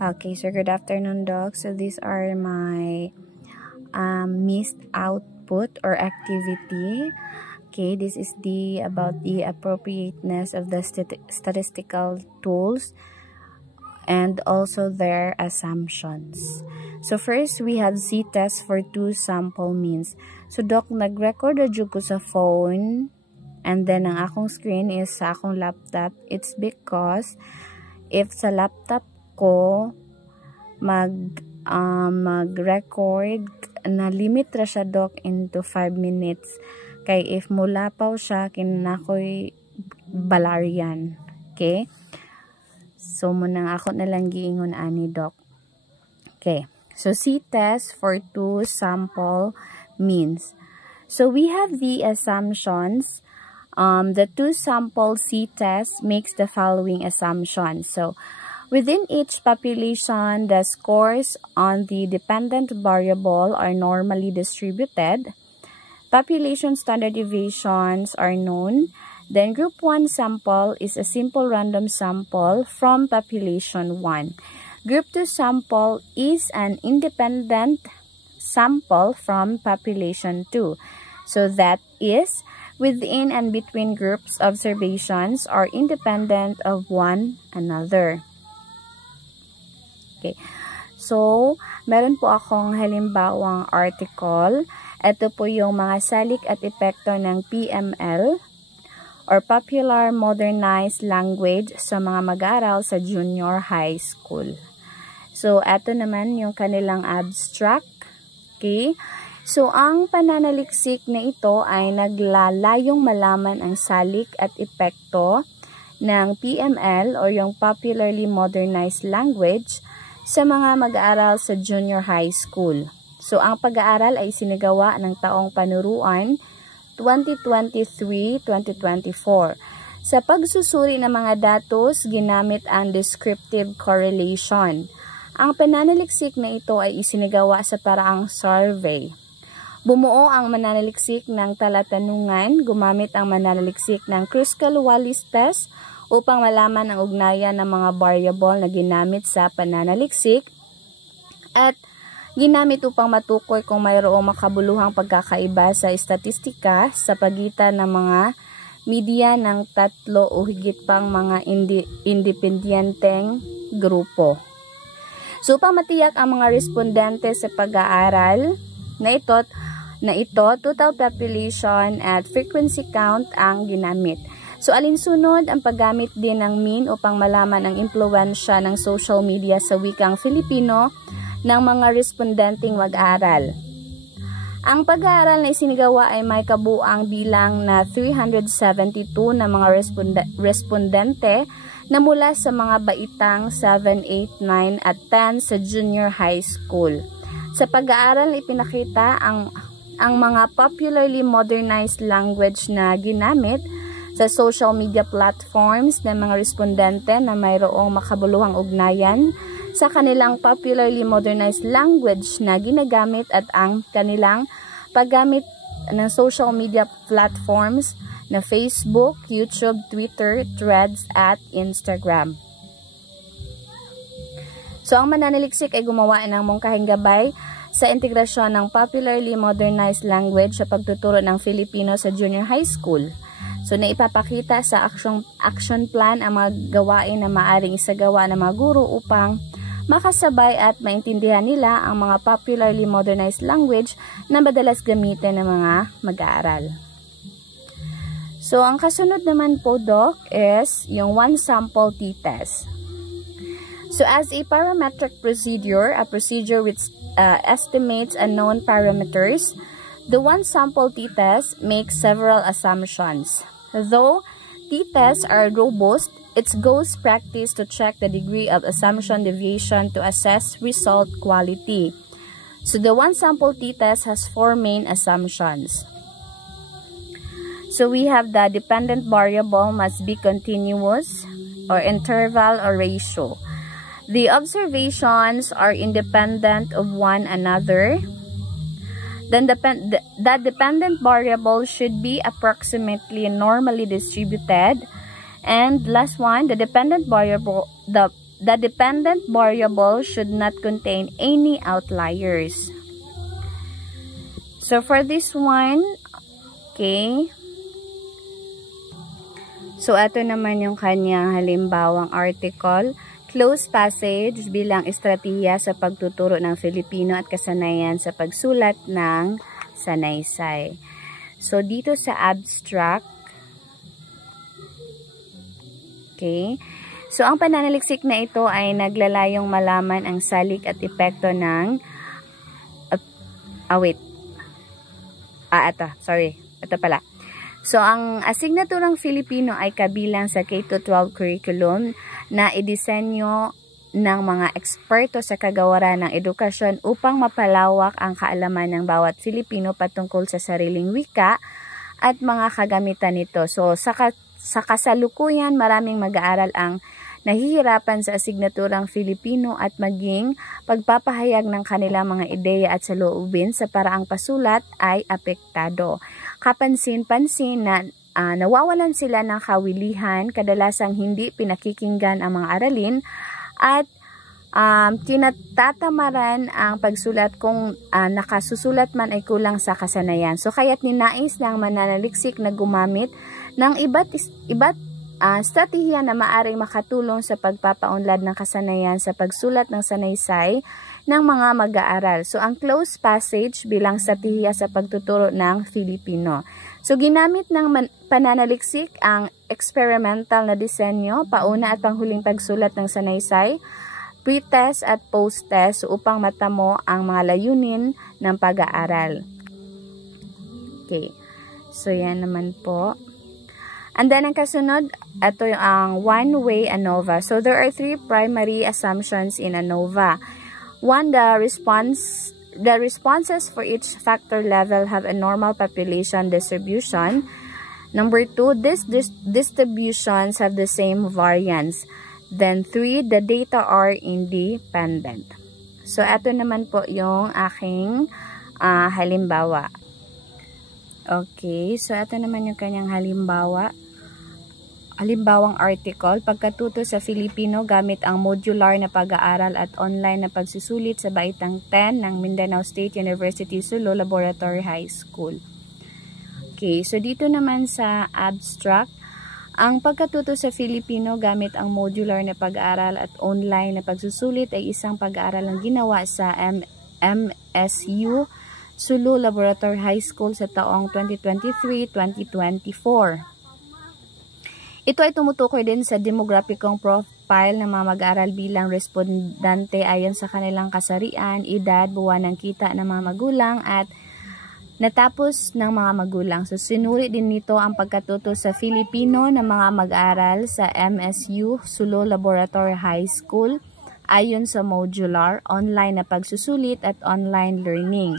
Okay, so good afternoon, Doc. So these are my missed output or activity. Okay, this is about the appropriateness of the statistical tools and also their assumptions. So first, we have C-test for 2 sample means. So Doc, nag-record na jud ko sa phone and then ang akong screen is sa akong laptop. It's because if sa laptop ko mag-record na limit ra siya, Doc, into 5 minutes. Kay if mulapaw siya, kinakoy balarian. Okay? So, munang ako na lang giingon ani, Doc. Okay. So, C-test for 2 sample means. So, we have the assumptions. The 2 sample C-test makes the following assumptions. So, within each population, the scores on the dependent variable are normally distributed. Population standard deviations are known. Then group 1 sample is a simple random sample from population 1. Group 2 sample is an independent sample from population 2. So that is, within and between groups, observations are independent of one another. Okay. So, meron po akong halimbawang article. Ito po yung mga salik at epekto ng PML or Popular Modernized Language sa mga mag-aaral sa junior high school. So, ito naman yung kanilang abstract. Okay. So, ang pananaliksik na ito ay naglalayong malaman ang salik at epekto ng PML or yung Popularly Modernized Language sa mga mag-aaral sa junior high school. So, ang pag-aaral ay sinagawa ng taong panuruan 2023-2024. Sa pagsusuri ng mga datos, ginamit ang descriptive correlation. Ang pananaliksik na ito ay isinagawa sa paraang survey. Bumuo ang mananaliksik ng talatanungan, gumamit ang mananaliksik ng Kruskal-Wallis test upang malaman ang ugnayan ng mga variable na ginamit sa pananaliksik at ginamit upang matukoy kung mayroong makabuluhang pagkakaiba sa estatistika sa pagitan ng mga media ng 3 o higit pang mga independenteng grupo. So, upang matiyak ang mga respondente sa pag-aaral na ito, total population at frequency count ang ginamit. So, alinsunod ang paggamit din ng mean upang malaman ang impluwensya ng social media sa wikang Filipino ng mga respondenteng mag-aaral. Ang pag-aaral na isinagawa ay may kabuang bilang na 372 na mga respondente na mula sa mga baitang 7, 8, 9 at 10 sa junior high school. Sa pag-aaral, ipinakita ang mga popularly modernized language na ginamit sa social media platforms ng mga respondente na mayroong makabuluhang ugnayan sa kanilang popularly modernized language na ginagamit at ang kanilang paggamit ng social media platforms na Facebook, YouTube, Twitter, Threads at Instagram. So, ang mananaliksik ay gumawa ng mungkahing gabay sa integrasyon ng popularly modernized language sa pagtuturo ng Filipino sa junior high school. So, naipapakita sa action plan ang mga gawain na maaring isagawa ng mga guro upang makasabay at maintindihan nila ang mga popularly modernized language na madalas gamitin ng mga mag-aaral. So, ang kasunod naman po, Doc, is yung 1 sample t-test. So, as a parametric procedure, a procedure which estimates unknown parameters, the 1 sample t-test makes several assumptions. Though t-tests are robust, it goes practice to check the degree of assumption deviation to assess result quality. So, the 1 sample t-test has 4 main assumptions. So, we have the dependent variable must be continuous or interval or ratio. The observations are independent of one another. Then the dependent variable should be approximately normally distributed. And last one, the dependent variable the dependent variable should not contain any outliers. So for this one, okay. So ito naman yung kanyang halimbawang article. Closed passage bilang estratehiya sa pagtuturo ng Filipino at kasanayan sa pagsulat ng sanaysay. So dito sa abstract, okay. So ang pananaliksik na ito ay naglalayong malaman ang salik at epekto ng ito pala. So ang asignaturang Filipino ay kabilang sa K-12 curriculum na idisenyo ng mga eksperto sa kagawaran ng edukasyon upang mapalawak ang kaalaman ng bawat Filipino patungkol sa sariling wika at mga kagamitan nito. So sa kasalukuyan, maraming mag-aaral ang nahihirapan sa asignaturang Filipino at maging pagpapahayag ng kanilang mga ideya at saloobin sa paraang pasulat ay apektado. Kapansin-pansin na nawawalan sila ng kawilihan, kadalasang hindi pinakikinggan ang mga aralin at tinatatamaran ang pagsulat kung nakasusulat man ay kulang sa kasanayan. So kaya't ninais ng mananaliksik na gumamit ng iba't estratehiya na maaring makatulong sa pagpapaunlad ng kasanayan sa pagsulat ng sanaysay ng mga mag-aaral. So, ang closed passage bilang estratehiya sa pagtuturo ng Filipino. So, ginamit ng pananaliksik ang experimental na disenyo, pauna at panghuling pagsulat ng sanaysay, pre-test at post-test upang matamo ang mga layunin ng pag-aaral. Okay. So, yan naman po. And then, ang kasunod, ito yung ang one-way ANOVA. So, there are three primary assumptions in ANOVA. One, the responses for each factor level have a normal population distribution. Number two, these distributions have the same variance. Then, three, the data are independent. So, ito naman po yung aking halimbawa. Okay, so ito naman yung kanyang halimbawa. Halimbawang article, pagkatuto sa Filipino gamit ang modular na pag-aaral at online na pagsusulit sa Baitang 10 ng Mindanao State University Sulu Laboratory High School. Okay, so dito naman sa abstract, ang pagkatuto sa Filipino gamit ang modular na pag-aaral at online na pagsusulit ay isang pag-aaral ang ginawa sa MSU Sulu Laboratory High School sa taong 2023-2024. Ito ay tumutukoy din sa demograpikong profile ng mga mag-aaral bilang respondante ayon sa kanilang kasarian, edad, buwan ng kita ng mga magulang at natapos ng mga magulang. So, sinuri din nito ang pagkatuto sa Filipino ng mga mag-aaral sa MSU Sulu Laboratory High School ayon sa modular, online na pagsusulit at online learning.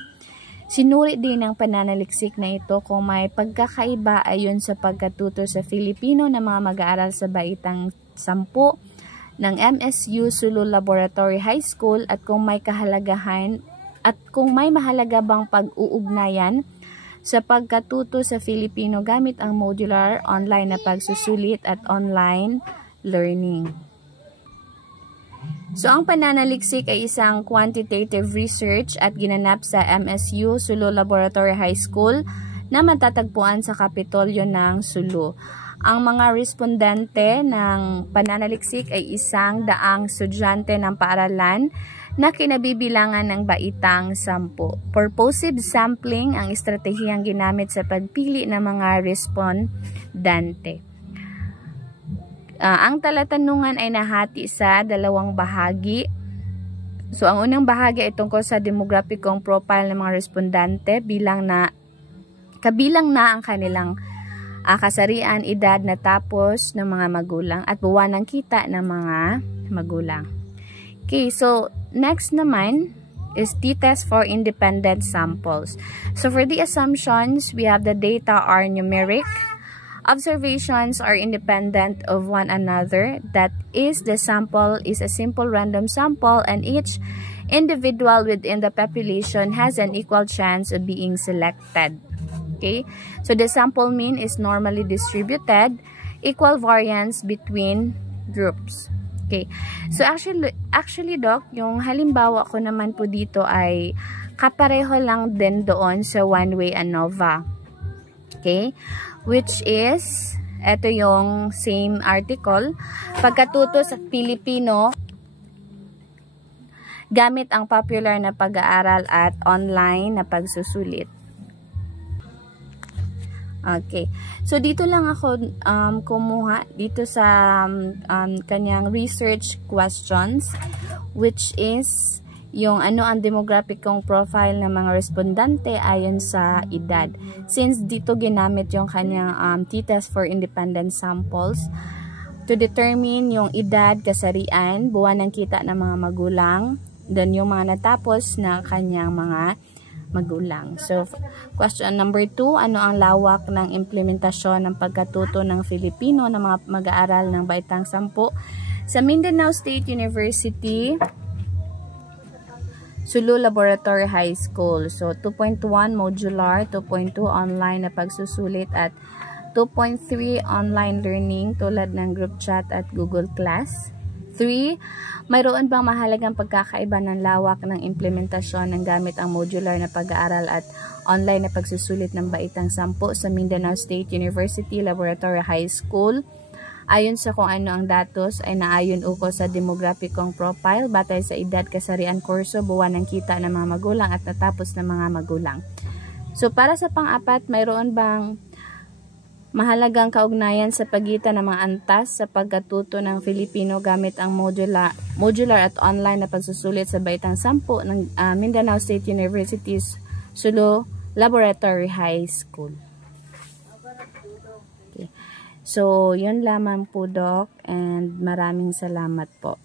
Sinuri din ng pananaliksik na ito kung may pagkakaiba ayon sa pagkatuto sa Filipino ng mga mag-aaral sa Baitang 10 ng MSU Sulu Laboratory High School at kung may kahalagahan at kung may mahalaga bang pag-uugnayan sa pagkatuto sa Filipino gamit ang modular, online na pagsusulit at online learning. So, ang pananaliksik ay isang quantitative research at ginanap sa MSU Sulu Laboratory High School na matatagpuan sa Kapitolyo ng Sulu. Ang mga respondente ng pananaliksik ay 100 estudyante ng paaralan na kinabibilangan ng Baitang 10. Purposive sampling ang estratehiyang ginamit sa pagpili ng mga respondente. Ang talatanungan ay nahati sa dalawang bahagi. So, ang unang bahagi ay tungkol sa demograpikong profile ng mga respondante kabilang na ang kanilang kasarian, edad, natapos ng mga magulang at buwan ng kita ng mga magulang. Okay, so next naman is t-test for independent samples. So, for the assumptions, we have the data are numeric. Observations are independent of one another. That is, the sample is a simple random sample and each individual within the population has an equal chance of being selected. Okay? So, the sample mean is normally distributed, equal variance between groups. Okay. So actually Doc, yung halimbawa ko naman po dito ay kapareho lang din doon sa one-way ANOVA. Okay? Which is, ito yung same article. Pagkatuto sa Pilipino, gamit ang popular na pag-aaral at online na pagsusulit. Okay. So, dito lang ako kumuha dito sa kanyang research questions, which is yung ano ang demographicong profile ng mga respondente ayon sa edad. Since dito ginamit yung kanyang t-test for independent samples to determine yung edad, kasarian, buwan ng kita ng mga magulang, then yung mga natapos na kanyang mga magulang. So, question number 2, ano ang lawak ng implementasyon ng pagkatuto ng Filipino ng mga mag-aaral ng Baitang 10 sa Mindanao State University, Sulu Laboratory High School. So, 2.1 modular, 2.2 online na pagsusulit at 2.3 online learning tulad ng group chat at Google Class. 3. Mayroon bang mahalagang pagkakaiba ng lawak ng implementasyon ng gamit ang modular na pag-aaral at online na pagsusulit ng Baitang 10 sa Mindanao State University Laboratory High School? Ayon sa kung ano ang datos ay naayon ukol sa demographicong profile batay sa edad, kasarian, kurso, buwan ng kita ng mga magulang at natapos ng mga magulang. So para sa pang-apat, mayroon bang mahalagang kaugnayan sa pagitan ng mga antas sa pagkatuto ng Filipino gamit ang modular at online na pagsusulit sa Baitang 10 ng Mindanao State University's Sulu Laboratory High School. Okay. So, yun lamang po, Doc, and maraming salamat po.